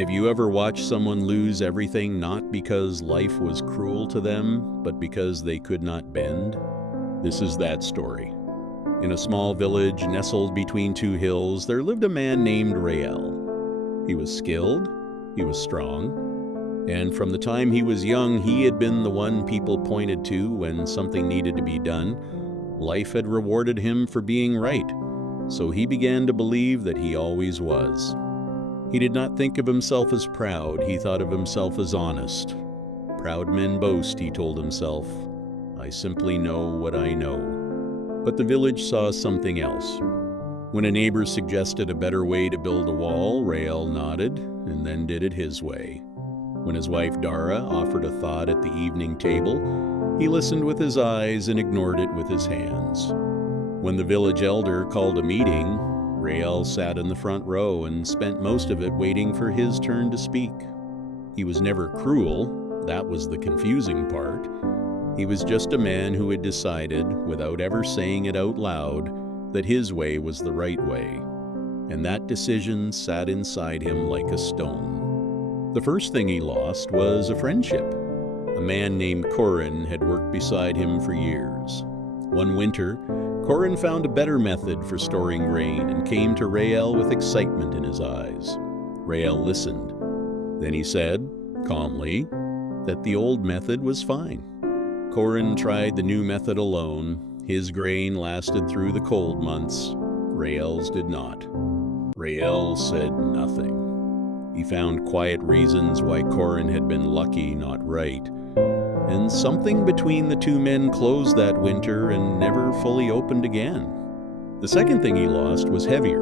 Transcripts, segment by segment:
Have you ever watched someone lose everything not because life was cruel to them, but because they could not bend? This is that story. In a small village nestled between two hills, there lived a man named Rael. He was skilled, he was strong, and from the time he was young, he had been the one people pointed to when something needed to be done. Life had rewarded him for being right, so he began to believe that he always was. He did not think of himself as proud, he thought of himself as honest. Proud men boast, he told himself. I simply know what I know. But the village saw something else. When a neighbor suggested a better way to build a wall, Rael nodded and then did it his way. When his wife Dara offered a thought at the evening table, he listened with his eyes and ignored it with his hands. When the village elder called a meeting, Rael sat in the front row and spent most of it waiting for his turn to speak. He was never cruel, that was the confusing part. He was just a man who had decided, without ever saying it out loud, that his way was the right way. And that decision sat inside him like a stone. The first thing he lost was a friendship. A man named Corin had worked beside him for years. One winter, Corin found a better method for storing grain and came to Rael with excitement in his eyes. Rael listened. Then he said, calmly, that the old method was fine. Corin tried the new method alone. His grain lasted through the cold months. Rael's did not. Rael said nothing. He found quiet reasons why Corin had been lucky, not right. And something between the two men closed that winter and never fully opened again. The second thing he lost was heavier.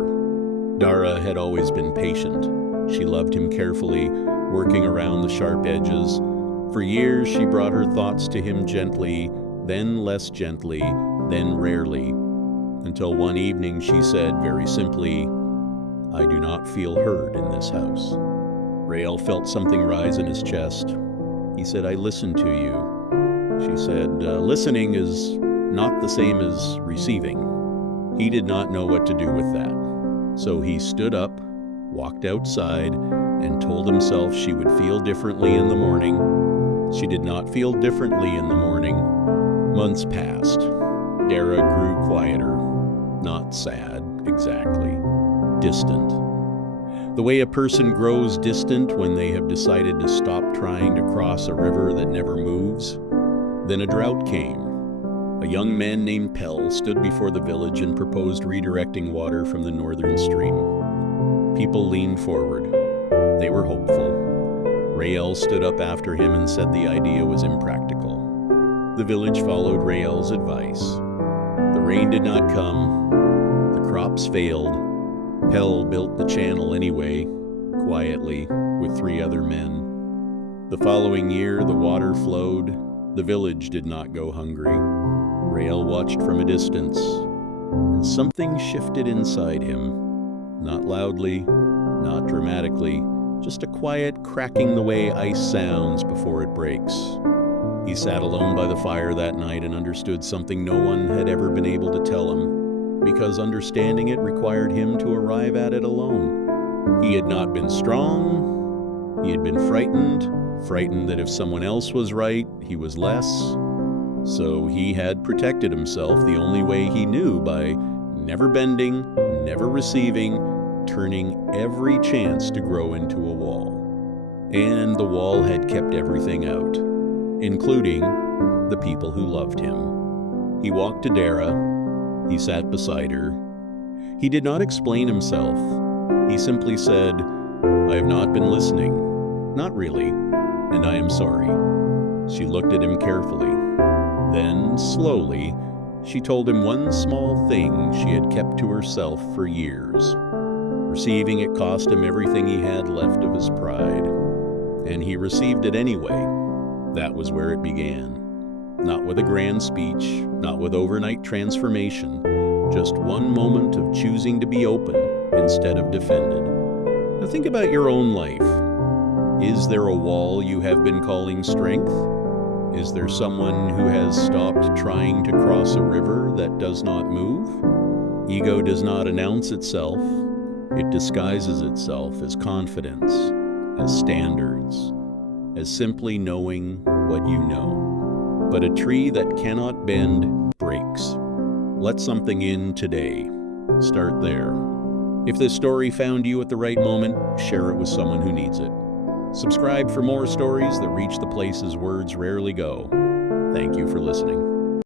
Dara had always been patient. She loved him carefully, working around the sharp edges. For years she brought her thoughts to him gently, then less gently, then rarely, until one evening she said very simply, I do not feel heard in this house. Rael felt something rise in his chest. He said, I listened to you. She said, listening is not the same as receiving. He did not know what to do with that. So he stood up, walked outside, and told himself she would feel differently in the morning. She did not feel differently in the morning. Months passed. Dara grew quieter. Not sad, exactly. Distant. The way a person grows distant when they have decided to stop trying to cross a river that never moves. Then a drought came. A young man named Pell stood before the village and proposed redirecting water from the northern stream. People leaned forward. They were hopeful. Rael stood up after him and said the idea was impractical. The village followed Rael's advice. The rain did not come. The crops failed. Pell built the channel anyway, quietly, with 3 other men. The following year, the water flowed. The village did not go hungry. Rael watched from a distance, and something shifted inside him. Not loudly, not dramatically, just a quiet cracking the way ice sounds before it breaks. He sat alone by the fire that night and understood something no one had ever been able to tell him, because understanding it required him to arrive at it alone. He had not been strong. He had been frightened that if someone else was right, he was less. So he had protected himself the only way he knew, by never bending, never receiving, turning every chance to grow into a wall. And the wall had kept everything out, including the people who loved him. He walked to Dara. He sat beside her. He did not explain himself. He simply said, I have not been listening. Not really, and I am sorry. She looked at him carefully. Then, slowly, she told him one small thing she had kept to herself for years. Receiving it cost him everything he had left of his pride. And he received it anyway. That was where it began. Not with a grand speech, not with overnight transformation, just one moment of choosing to be open instead of defended. Now think about your own life. Is there a wall you have been calling strength? Is there someone who has stopped trying to cross a river that does not move? Ego does not announce itself. It disguises itself as confidence, as standards, as simply knowing what you know. But a tree that cannot bend breaks. Let something in today. Start there. If this story found you at the right moment, share it with someone who needs it. Subscribe for more stories that reach the places words rarely go. Thank you for listening.